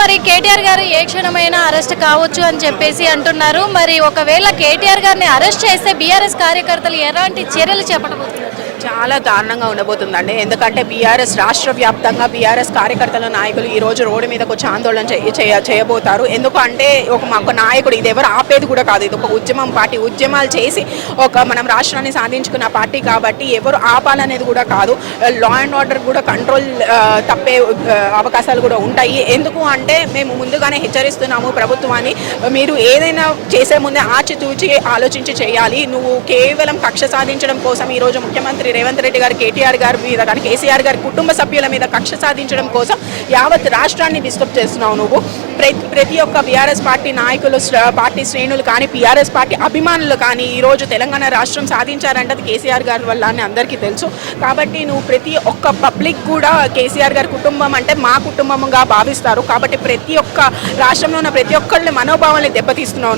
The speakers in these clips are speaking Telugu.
మరి కేటీఆర్ గారు ఏ క్షణమైనా అరెస్ట్ కావచ్చు అని చెప్పేసి అంటున్నారు. మరి ఒకవేళ కేటీఆర్ గారిని అరెస్ట్ చేస్తే బీఆర్ఎస్ కార్యకర్తలు ఎలాంటి చర్యలు చేపట్టబోతున్నారు? చాలా దారుణంగా ఉండబోతుందండి. ఎందుకంటే బీఆర్ఎస్ రాష్ట్ర వ్యాప్తంగా బీఆర్ఎస్ కార్యకర్తల నాయకులు ఈ రోజు రోడ్డు మీదకి వచ్చి ఆందోళన చేయబోతారు. ఎందుకంటే ఒక నాయకుడు, ఇది ఎవరు ఆపేది కూడా కాదు, ఇది ఒక ఉద్యమం పార్టీ, ఉద్యమాలు చేసి మనం రాష్ట్రాన్ని సాధించుకున్న పార్టీ కాబట్టి ఎవరు ఆపాలనేది కూడా కాదు. లా అండ్ ఆర్డర్ కూడా కంట్రోల్ తప్పే అవకాశాలు కూడా ఉంటాయి. ఎందుకు అంటే మేము ముందుగానే హెచ్చరిస్తున్నాము ప్రభుత్వాన్ని, మీరు ఏదైనా చేసే ముందే ఆచితూచి ఆలోచించి చేయాలి. నువ్వు కేవలం కక్ష సాధించడం కోసం ఈరోజు ముఖ్యమంత్రి రేవంత్ రెడ్డి గారు కేటీఆర్ గారి మీద కానీ కేసీఆర్ గారి కుటుంబ సభ్యుల మీద కక్ష సాధించడం కోసం యావత్ రాష్ట్రాన్ని డిస్టర్బ్ చేస్తున్నావు నువ్వు. ప్రతి ఒక్క బీఆర్ఎస్ పార్టీ నాయకులు, పార్టీ శ్రేణులు కానీ బీఆర్ఎస్ పార్టీ అభిమానులు కానీ ఈరోజు తెలంగాణ రాష్ట్రం సాధించారంటే అది కేసీఆర్ గారి వల్ల అని అందరికీ తెలుసు. కాబట్టి నువ్వు ప్రతి ఒక్క పబ్లిక్ కూడా కేసీఆర్ గారి కుటుంబం అంటే మా కుటుంబంగా భావిస్తారు. కాబట్టి ప్రతి ఒక్క రాష్ట్రంలో ఉన్న ప్రతి ఒక్కళ్ళ మనోభావాన్ని దెబ్బతీస్తున్నావు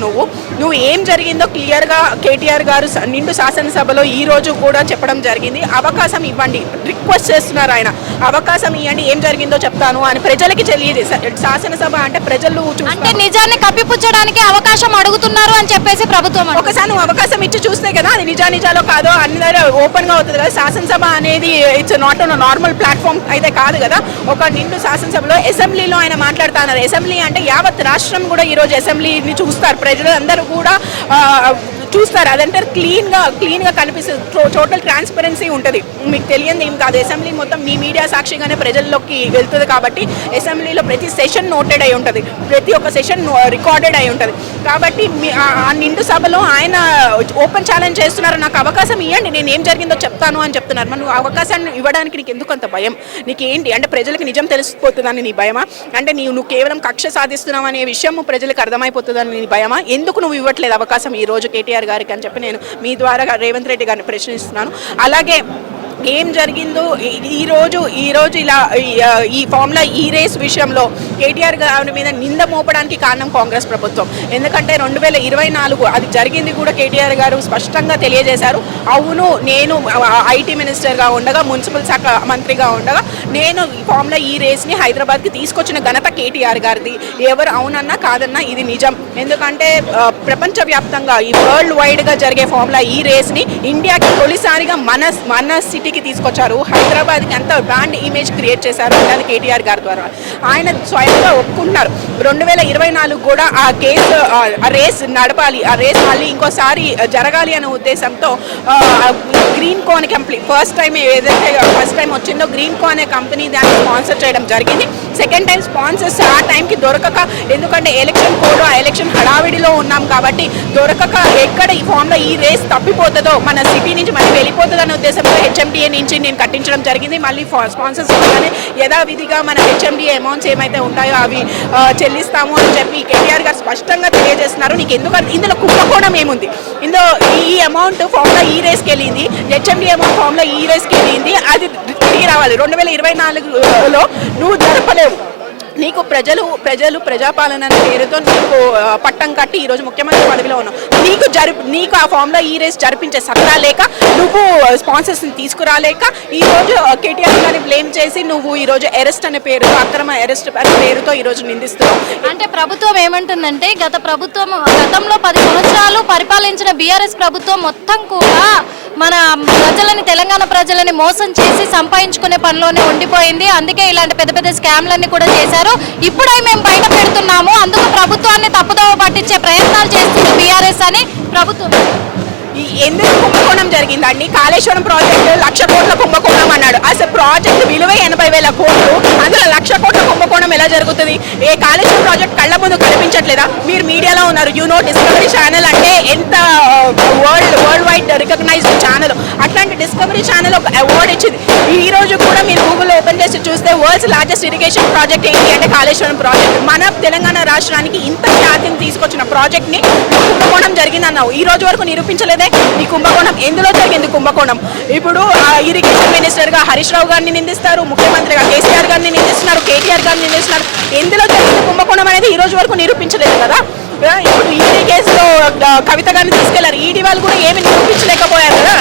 నువ్వు ఏం జరిగిందో క్లియర్గా కేటీఆర్ గారు నిండు శాసనసభలో ఈ రోజు కూడా చెప్పడం జరిగింది. అవకాశం ఇవ్వండి, రిక్వెస్ట్ చేస్తున్నారు ఆయన, అవకాశం ఇవ్వండి, ఏం జరిగిందో చెప్తాను అని ప్రజలకి తెలియజేశారు. శాసనసభ అంటే ప్రజలు అంటే నిజాన్ని కప్పిపుచ్చడానికి అవకాశం అడుగుతున్నారు అని చెప్పేసి ప్రభుత్వం ఒకసారి నువ్వు అవకాశం ఇచ్చి చూస్తే కదా అది నిజాలో కాదో అందరూ ఓపెన్ గా అవుతుంది కదా. శాసనసభ అనేది it's not on normal platform అయితే కాదు కదా. ఒక నిండు శాసనసభలో అసెంబ్లీలో ఆయన మాట్లాడుతున్నారు. అసెంబ్లీ అంటే యావత్ రాష్ట్రం కూడా ఈరోజు అసెంబ్లీని చూస్తారు, ప్రజలందరూ కూడా చూస్తారు. అదంటే క్లీన్గా కనిపిస్తుంది, టోటల్ ట్రాన్స్పరెన్సీ ఉంటుంది. మీకు తెలియదు ఏం కాదు, అసెంబ్లీ మొత్తం మీ మీడియా సాక్షిగానే ప్రజల్లోకి వెళ్తుంది. కాబట్టి అసెంబ్లీలో ప్రతి సెషన్ నోటెడ్ అయి ఉంటుంది, ప్రతి ఒక్క సెషన్ రికార్డెడ్ అయి ఉంటుంది. కాబట్టి ఆ నిండు సభలో ఆయన ఓపెన్ ఛాలెంజ్ చేస్తున్నారు, నాకు అవకాశం ఇవ్వండి, నేను ఏం జరిగిందో చెప్తాను అని చెప్తున్నారు. మరి నువ్వు అవకాశాన్ని ఇవ్వడానికి నీకు ఎందుకు అంత భయం? నీకు ఏంటి అంటే ప్రజలకు నిజం తెలిసిపోతుందని నీ భయమా? అంటే నువ్వు కేవలం కక్ష సాధిస్తున్నావు అనే విషయం ప్రజలకు అర్థమైపోతుందని నీ భయమా? ఎందుకు నువ్వు ఇవ్వట్లేదు అవకాశం ఈ రోజు కేటీఆర్ గారికి అని చెప్పి నేను మీ ద్వారా రేవంత్ రెడ్డి గారిని ప్రశ్నిస్తున్నాను. అలాగే ఏం జరిగిందో ఈరోజు ఇలా ఈ ఫార్ములా ఈ రేస్ విషయంలో కేటీఆర్ గారి మీద నింద మోపడానికి కారణం కాంగ్రెస్ ప్రభుత్వం. ఎందుకంటే 2024 అది జరిగింది కూడా కేటీఆర్ గారు స్పష్టంగా తెలియజేశారు. అవును, నేను ఐటీ మినిస్టర్గా ఉండగా, మున్సిపల్ శాఖ మంత్రిగా ఉండగా నేను ఈ ఫార్ములా ఈ రేస్ని హైదరాబాద్కి తీసుకొచ్చిన ఘనత కేటీఆర్ గారిది. ఎవరు అవునన్నా కాదన్నా ఇది నిజం. ఎందుకంటే ప్రపంచవ్యాప్తంగా ఈ వరల్డ్ వైడ్గా జరిగే ఫార్ములా ఈ రేస్ని ఇండియాకి తొలిసారిగా మన సిటీకి తీసుకొచ్చారు. హైదరాబాద్కి ఎంత బ్రాండ్ ఇమేజ్ క్రియేట్ చేశారు అది కేటీఆర్ గారి ద్వారా. ఆయన స్వయంగా ఒప్పుకుంటున్నారు 2024 కూడా ఆ రేస్ నడపాలి, ఆ రేస్ మళ్ళీ ఇంకోసారి జరగాలి అనే ఉద్దేశంతో గ్రీన్ కో అనే కంపెనీ ఫస్ట్ టైం వచ్చిందో గ్రీన్ కో అనే కంపెనీ దాన్ని స్పాన్సర్ చేయడం జరిగింది. సెకండ్ టైం స్పాన్సర్స్ ఆ టైంకి దొరకక, ఎందుకంటే ఎలక్షన్ కోడ్ ఆ ఎలక్షన్ హడావిడిలో ఉన్నాం కాబట్టి దొరకక ఎక్కడ ఈ ఫామ్లో ఈ రేస్ తప్పిపోతుందో మన సిటీ నుంచి మళ్ళీ వెళ్ళిపోతుంది అనే ఉద్దేశంతో హెచ్ఎండిఏ నుంచి నేను కట్టించడం జరిగింది. మళ్ళీ స్పాన్సర్స్ కానీ యథావిధిగా మన హెచ్ఎండిఏ అమౌంట్స్ ఏమైతే ఉంటాయో అవి చెల్లిస్తాము అని చెప్పి కేటీఆర్ గారు స్పష్టంగా తెలియజేస్తున్నారు. నీకు ఎందుకంటే ఇందులో కుంభకోణం ఏముంది? ఇందులో ఈ అమౌంట్ ఫామ్లో ఈ రేస్కి వెళ్ళింది, హెచ్ఎండిఏ అమౌంట్ ఫామ్లో ఈ రేస్కి వెళ్ళింది, అది తిరిగి రావాలి. 2024లో నువ్వు జరపలేవు. నీకు ప్రజలు ప్రజాపాలన పేరుతో నీకు పట్టం కట్టి ఈరోజు ముఖ్యమంత్రి పదవిలో ఉన్నావు. నీకు ఆ ఫామ్లో ఈ రేస్ జరిపించే సత్తా లేక, నువ్వు స్పాన్సర్స్ని తీసుకురాలేక ఈరోజు కేటీఆర్ గారిని బ్లేమ్ చేసి నువ్వు ఈరోజు అరెస్ట్ అనే పేరుతో, అక్రమ అరెస్ట్ అనే పేరుతో ఈరోజు నిందిస్తున్నావు. అంటే ప్రభుత్వం ఏమంటుందంటే గతంలో 10 సంవత్సరాలు పరిపాలించిన బీఆర్ఎస్ ప్రభుత్వం మొత్తం కూడా మన తెలంగాణ ప్రజలని మోసం చేసి సంపాదించుకునే పనిలోనే ఉండిపోయింది. అందుకే ఇలాంటి పెద్ద స్కామ్లన్నీ కూడా చేశారు. ఇప్పుడు మేము బయట పెడుతున్నాము, అందుకు ప్రభుత్వాన్ని తప్పుదోవ పట్టించే ప్రయత్నాలు చేస్తుంది బీఆర్ఎస్ అని ప్రభుత్వం. ఎందుకు కుంభకోణం జరిగిందండి? కాళేశ్వరం ప్రాజెక్టు 1,00,000 కోట్ల కుంభకోణం అన్నాడు. అసలు ప్రాజెక్టు విలువ 80,000 కోట్లు, అందులో 1,00,000 కోట్ల కుంభకోణం ఎలా జరుగుతుంది? ఏ కాళేశ్వరం ప్రాజెక్ట్ కళ్ళ ముందు కనిపించట్లేదా? మీరు మీడియాలో ఉన్నారు, డిస్కవరీ ఛానల్ అంటే ఎంత వరల్డ్ వైడ్ రికగ్నైజ్డ్ ఛానల్. అట్లాంటి డిస్కవరీ ఛానల్ ఒక అవార్డు ఇచ్చింది. ఈ రోజు కూడా మీరు గూగుల్లో ఓపెన్ చేసి చూస్తే వరల్డ్స్ లార్జెస్ట్ ఇరిగేషన్ ప్రాజెక్ట్ ఏంటి అంటే కాళేశ్వరం ప్రాజెక్ట్. మన తెలంగాణ రాష్ట్రానికి ఇంత ఖ్యాతిని తీసుకొచ్చిన ప్రాజెక్ట్ని కుంభకోణం జరిగిందన్నావు. ఈ రోజు వరకు నిరూపించలేదే ఈ కుంభకోణం. ఎందులో జరిగింది కుంభకోణం? ఇప్పుడు ఇరిగేషన్ మినిస్టర్గా హరీష్ రావు గారిని నిందిస్తారు, ముఖ్యమంత్రిగా కేసీఆర్ గారిని నిందిస్తున్నారు, కేటీఆర్ గారిని నిందిస్తున్నారు. ఎందులో జరిగింది కుంభకోణం అనేది ఈ రోజు వరకు నిరూపించలేదు కదా. ఇప్పుడు ఈడీ కేసులో కవిత గారిని తీసుకెళ్లారు, ఈడీ వాళ్ళు కూడా ఏమి నిరూపించలేకపోయారు కదా.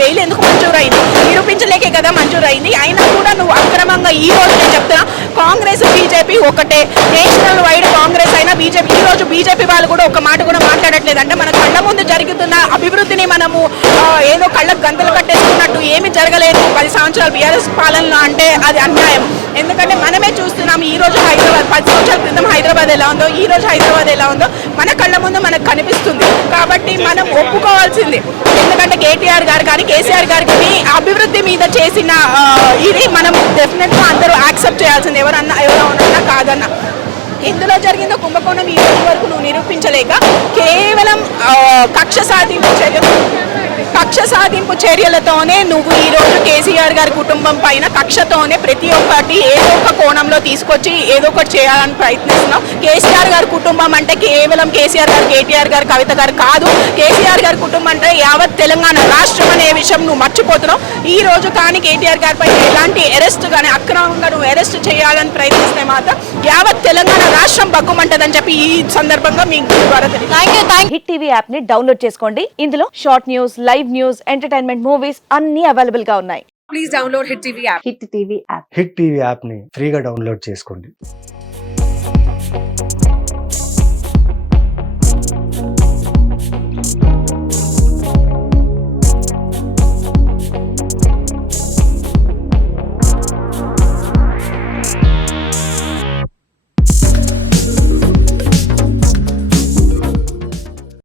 బెయిల్ ఎందుకు మంజూరు అయింది? నిరూపించలేకే కదా మంజూరు అయింది. అయినా కూడా నువ్వు అక్రమంగా ఈ రోజు నేను చెప్తున్నా, కాంగ్రెస్ బీజేపీ ఒకటే, నేషనల్ వైడ్ కాంగ్రెస్ అయినా బీజేపీ, ఈ రోజు బీజేపీ వాళ్ళు కూడా ఒక మాట కూడా మాట్లాడట్లేదు. అంటే మన కళ్ళ ముందు జరుగుతున్న అభివృద్ధిని మనము ఏదో కళ్ళకు గంతలు కట్టేసుకున్నట్టు ఏమి జరగలేదు 10 సంవత్సరాలు బీఆర్ఎస్ పాలనలో అంటే అది అన్యాయం. ఎందుకంటే మనమే చూస్తున్నాం ఈ రోజు హైదరాబాద్ 10 సంవత్సరాల క్రితం హైదరాబాద్ ఎలా ఉందో, ఈ రోజు హైదరాబాద్ ఎలా ఉందో మన కళ్ళ ముందు మనకు కనిపిస్తుంది. కాబట్టి మనం ఒప్పుకోవాల్సింది, ఎందుకంటే కేటీఆర్ గారు కానీ కేసీఆర్ గారికి అభివృద్ధి మీద చేసిన ఇది మనం డెఫినెట్గా అందరూ యాక్సెప్ట్ చేయాల్సింది, ఎవరన్నా కాదన్నా. ఇందులో జరిగిందో కుంభకోణం ఈ రోజు వరకు నువ్వు నిరూపించలేక కేవలం కక్ష సాధింపు చర్యలతోనే నువ్వు ఈ రోజు కేసీఆర్ గారి కుటుంబం పైన కక్షతోనే ప్రతి ఒక్కటి ఏదో ఒక కోణంలో తీసుకొచ్చి ఏదో ఒకటి చేయాలని ప్రయత్నిస్తున్నావు. కేసీఆర్ గారి కుటుంబం అంటే కేవలం కేసీఆర్ గారు, కేటీఆర్ గారు, కవిత గారు కాదు. కేసీఆర్ గారి కుటుంబం అంటే యావత్ తెలంగాణ రాష్ట్రం అనే విషయం నువ్వు మర్చిపోతున్నావు. ఈ రోజు కానీ కేటీఆర్ గారి పైన ఎలాంటి అరెస్ట్ కానీ అక్రమంగా నువ్వు అరెస్ట్ చేయాలని ప్రయత్నిస్తే మాత్రం యావత్ తెలంగాణ రాష్ట్రం బగ్గుమంటదని చెప్పి ఈ సందర్భంగా మీకు హిట్ టీవీ యాప్ ని డౌన్లోడ్ చేసుకోండి. ఇందులో short news, live news, entertainment movies అన్ని అవైలబుల్ గా ఉన్నాయి. Please download Hit TV app. Hit TV app hit TV యాప్ని ఫ్రీగా డౌన్లోడ్ చేసుకోండి.